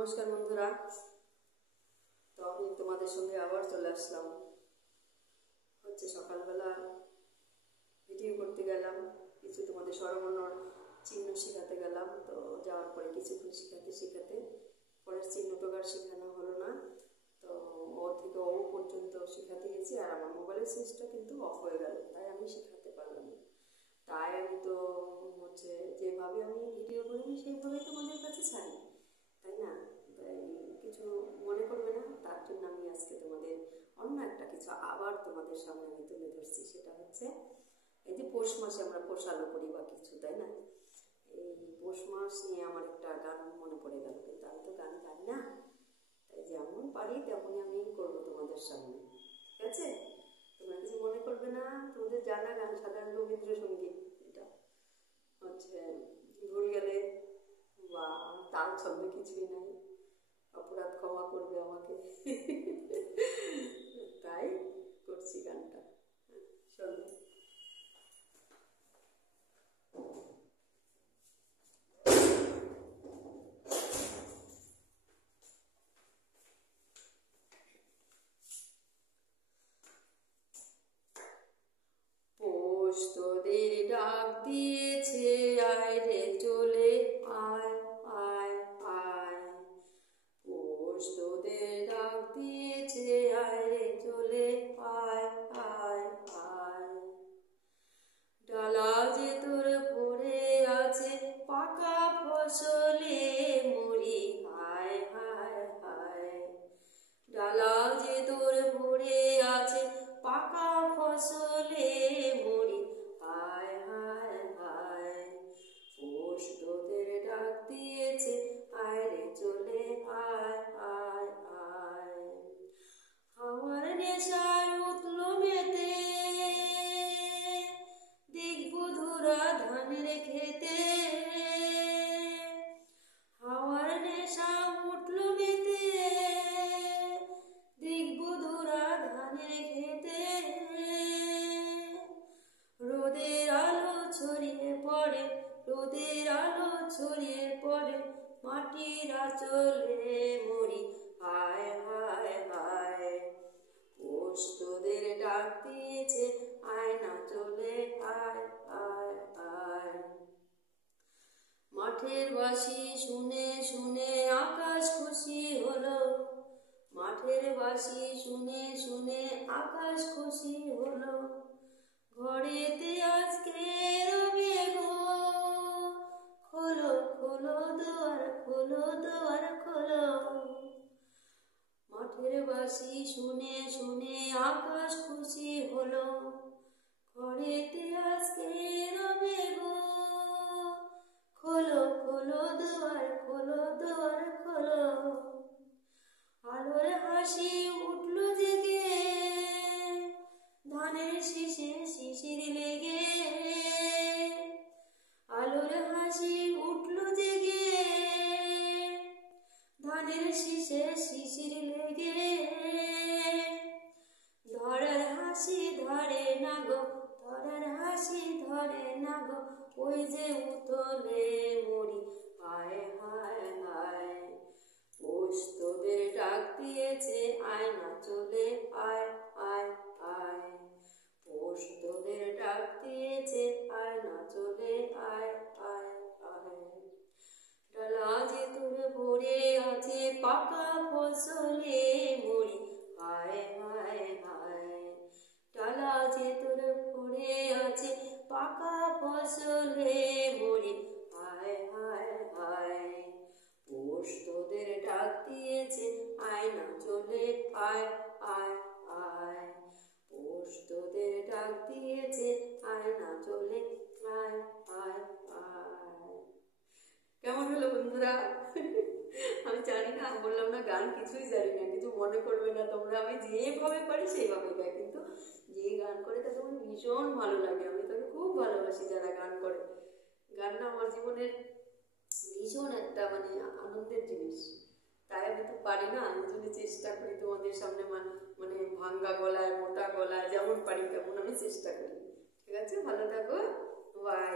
নমস্কার বন্ধুরা, তো আমি তোমাদের সঙ্গে আবার চলে আসলাম। সকালবেলা ভিডিও করতে গেলাম, কিছু তোমাদের স্বরবর্ণর চিহ্ন শেখাতে গেলাম। তো যাওয়ার পরে কিছুক্ষণ শেখাতে পরের চিহ্ন টোকার শেখানো হলো না। তো ও থেকে ও পর্যন্ত শেখাতে গেছি, আর আমার মোবাইলের সুইচটা কিন্তু অফ হয়ে গেল, তাই আমি শেখাতে পারলাম না। তাই আমি তো যেভাবে আমি ভিডিও করি সেইভাবেই তোমাদের কাছে ছাড়ি, তাই না? তাই কিছু মনে করবে না, তার জন্য আমি আজকে তোমাদের অন্য একটা কিছু আবার তোমাদের সামনে আমি তুলে ধরছি। সেটা হচ্ছে এই যে পৌষ মাসে আমরা পৌষ আলো করি বা কিছু, তাই না? এই পৌষ মাস নিয়ে আমার একটা গান মনে পড়ে গেল, কিন্তু আমি তো গান জানি না, তাই যেমন পারি তেমনই আমি করবো তোমাদের সামনে। ঠিক আছে? তোমরা কিছু মনে করবে না। তোমাদের জানা গান সাধারণ রবীন্দ্রসঙ্গীত, এটা ভুল গেলে বা তাল ছন্দ কিছুই নাই, অপরাধ ক্ষমা করবে আমাকে। তাই করছি গানটা, শোনো। পৌষ তোদের ডাক দিয়েছে, আয় রে চলে আয় আয় আয়। পৌষ তোদের ডাক দিয়েছে, আয় রে চলে আয় আয় আয়। ডালা যে তোর ভরে আছে পাকা ফসলে মরি হায় হায় হায়। ডালা যে তোর ভরে আছে পাকা ফসলে মরি হায় হায় হায়। পৌষ তোদের ডাক দিয়েছে, আয় রে চলে আয় আয় আয়। হাওয়ার নেশায় উঠল মেতে দিগ্বধূরা ধানের খেতে। হাওয়ার নেশা উঠল মেতে দিগ্বধূরা ধানের খেতে। রোদের আলো ছড়িয়ে পড়ে, রোদের আলো ছড়িয়ে পড়ে মাটির আঁচলে মরি হায় হায় হায়। পৌষ তোদের ডাক দিয়েছে, আয় না চলে আয় আয় আয়। মাঠের বাঁশি শুনে শুনে আকাশ খুশি হলো, মাঠের বাঁশি শুনে শুনে আকাশ খুশি হলো। ঘরেতে আজকে রবে গো, খোলো খোলো দুয়ার খোলো দুয়ার খোলো। মাঠের বাঁশি শুনে শুনে আকাশ খুশি হলো। ঘরেতে আজকে রবে গো, খোলো খোলো দুয়ার খোলো দুয়ার খোলো। আলোর হাসি উঠল জেগে ধানের শীষে শিশির লেগে। আলোর হাসি উঠল জেগে ধানের শীষে শিশির লেগে। ধরার হাসি ধরে না গো, ধরার হাসি ধরে না গো, ওই যে উতলে মরি হায় হায় হায়। পৌষ তোদের ডাক দিয়েছে, আয় না চলে আয় আয় আয়। পৌষ তোদের ডাক দিয়েছে, আয় না চলে আয় আয় আয়। ডালা যে তোর ভরে আছে পাকা ফসলে মরি হায় হায় হায়। ডালা যে তোর ভরে আছে পাকা ফসলে মরি হায় হায় হায়। পৌষ তোদের ডাক দিয়েছে, আয় না চলে আয় আয় আয়। পৌষ তোদের ডাক দিয়েছে, আয় না চলে আয় আয় আয়। কেমন হলো বন্ধুরা? আমি জানি না, বললাম না গান কিছুই জানি না, কিছু মনে করবে না তোমরা। আমি যেভাবে পারি সেইভাবে গাই, কিন্তু যে গান করে তাকে আমার ভীষণ ভালো লাগে। আমি তাকে খুব ভালোবাসি যারা গান করে। গানটা আমার জীবনের ভীষণ একটা আনন্দের জিনিস, তাই আমি তো পারি না, আমি যদি চেষ্টা করি তোমাদের সামনে ভাঙ্গা গলায় মোটা গলায় যেমন পারি তেমন আমি চেষ্টা করি। ঠিক আছে? ভালো থাকো, বাই।